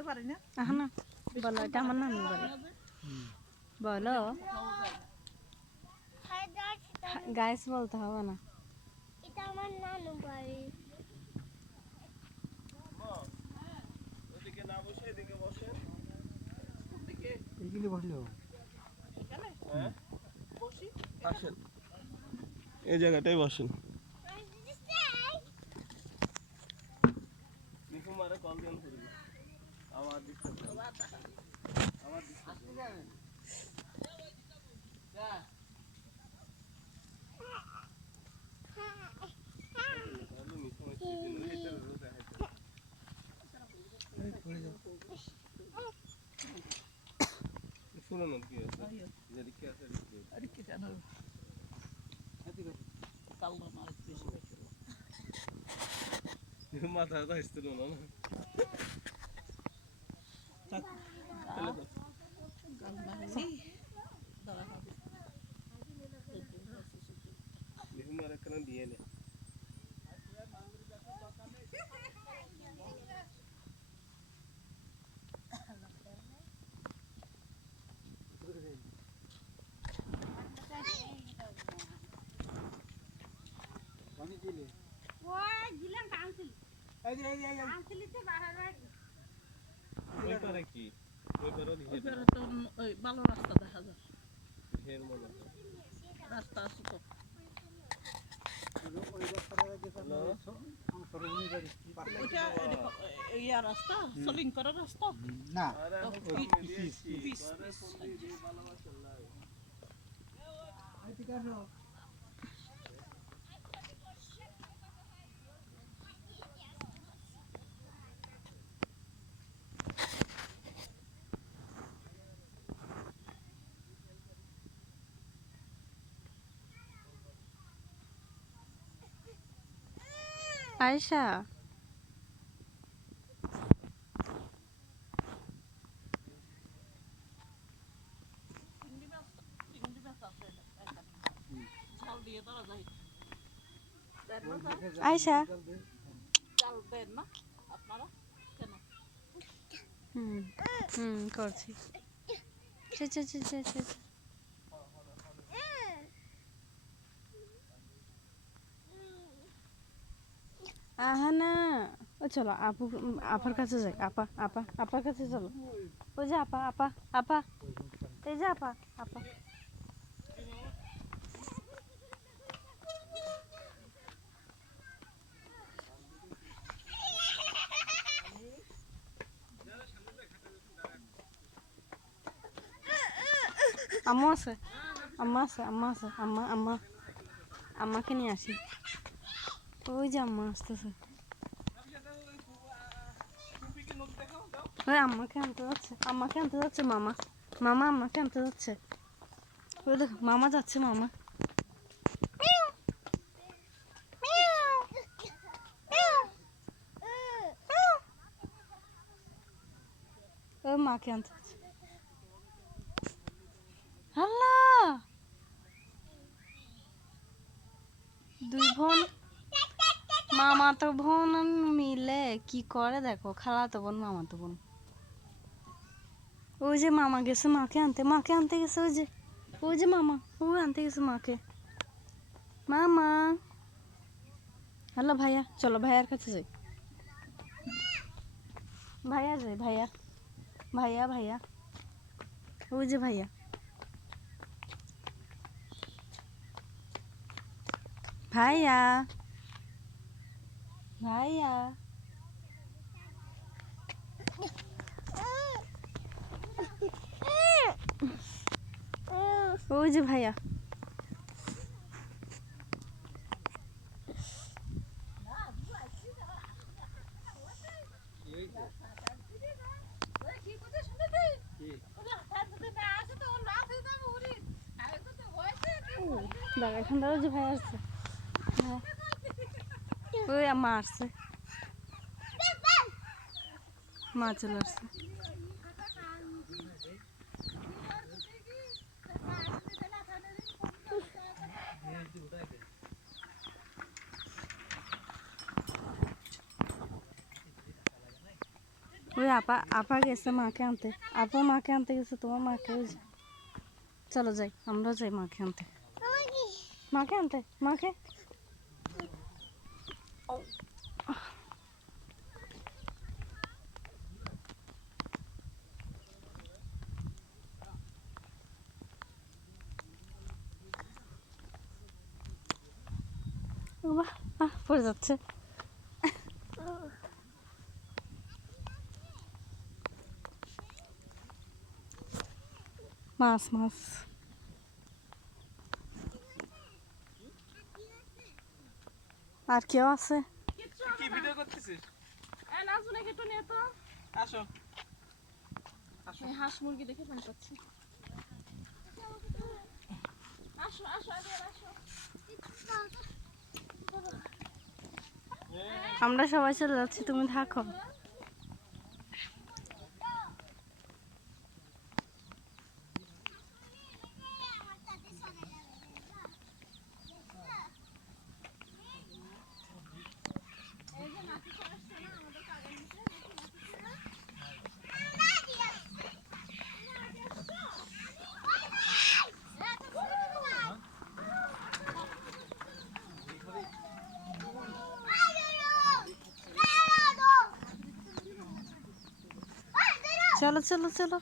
না বলো এটা আমার নানি বাড়ি বলো গাইস বলতে হবে না এটা আমার নানু বাড়ি ওদিকে না বসে এদিকে বসেন এইখানে বসলো হ্যাঁ বসি আসেন এই জায়গাটাই বসেন নিকু মারে কল দেন করবি আমার ডিস্টার্ব আমার ডিস্টার্ব যা শুনো না কি আছে যদি কি আছে আরে কি জানো কাল না বেশি বেশি মাথা তো আসছিল না চলে তো কাল মারি দাঁড়া নিকু মারে কেন দিয়ে নে পানি দিলে ওই দিলাম কাউন্সিল এই যে কাউন্সিলিতে বাহার বাড়ি ওই পারে কি ওই পারে ওই ঘের পারে তো ওই ভালো রাস্তা দেখা যায় ঘের মনে হয় রাস্তা আছে তো ওই রাস্তাটা গেছে আমি সরবনি বাড়ি ওইটা ইয়া রাস্তা সলিং করা রাস্তা না আরে পিস ভালোবাসা নাই এই ঠিক আছে আয়েশা ঝাল দিয়ে তারা যায় আয়েশা চাল দেন না আপনারা কেন করছি চে চে চে চে চে আহানা ও চলো আপু আপার কাছে যাই আপার কাছে চলো ওই যে আপা এই যে আপা আম্মা আছে আম্মাকে নিয়ে আসি ওই যে আম্মা আসতেছে ওই আম্মাকে আনতে যাচ্ছে মামা আম্মাকে আনতে যাচ্ছে ওই দেখ মামা যাচ্ছে মামা ওই মাকে আনতে যাচ্ছে আল্লাহ দুই বোন মামাতো বোন মিলে কি করে দেখো খালাতো বোন মামাতো বোন ওই যে মামা গেছে মাকে আনতে গেছে ওই যে মামা ওই আনতে গেছে মাকে মামা হ্যালো ভাইয়া চলো ভাইয়ার কাছে যাই ভাইয়া ওই যে ভাইয়া ওই যে ভাইয়া দাঁড়া এখান দাঁড়া যে ভাই আসছে ওই মা আসছে মা চলে আসছে ওই আপা আপা গেছে মাকে আনতে, আপা মাকে আনতে গেছে, তোমার মাকে ওই যে। চলো যাই, আমরা যাই মাকে আনতে, মাকে আনতে, মাকে। বাহ বাহ পড়ে যাচ্ছে। মাছ মাছ। আর কেউ আছে? কি ভিডিও করতেছিস? নাজুনে কেটে নিয়ে তো আসো আসো। হাঁস মুরগি দেখে পানি পাচ্ছি। আসো আসো আসো। আমরা সবাই চলে যাচ্ছি, তুমি থাকো। চলো চলো চলো,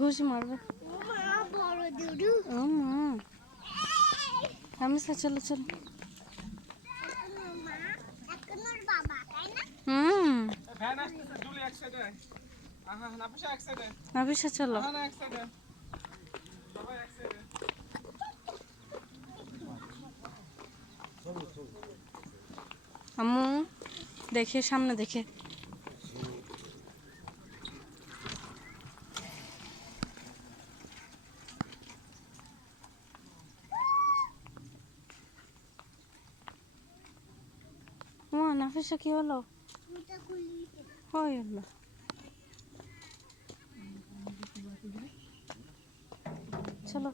ঘুষি মারবে। বড় দুডু ও মা, আমি চলো চলো। মা এখন ওর বাবা তাই না ভ্যান আসতেছে, জুলি এক সাইডে। আহা নাফিসা এক সাইডে। নাফিসা চলো। আহা না এক সাইডে। সবাই এক সাইডে। আম্মু দেখে, সামনে দেখে। মা নাফিসা কি হলো? এটা খুলি হয়ে গেল। চলো।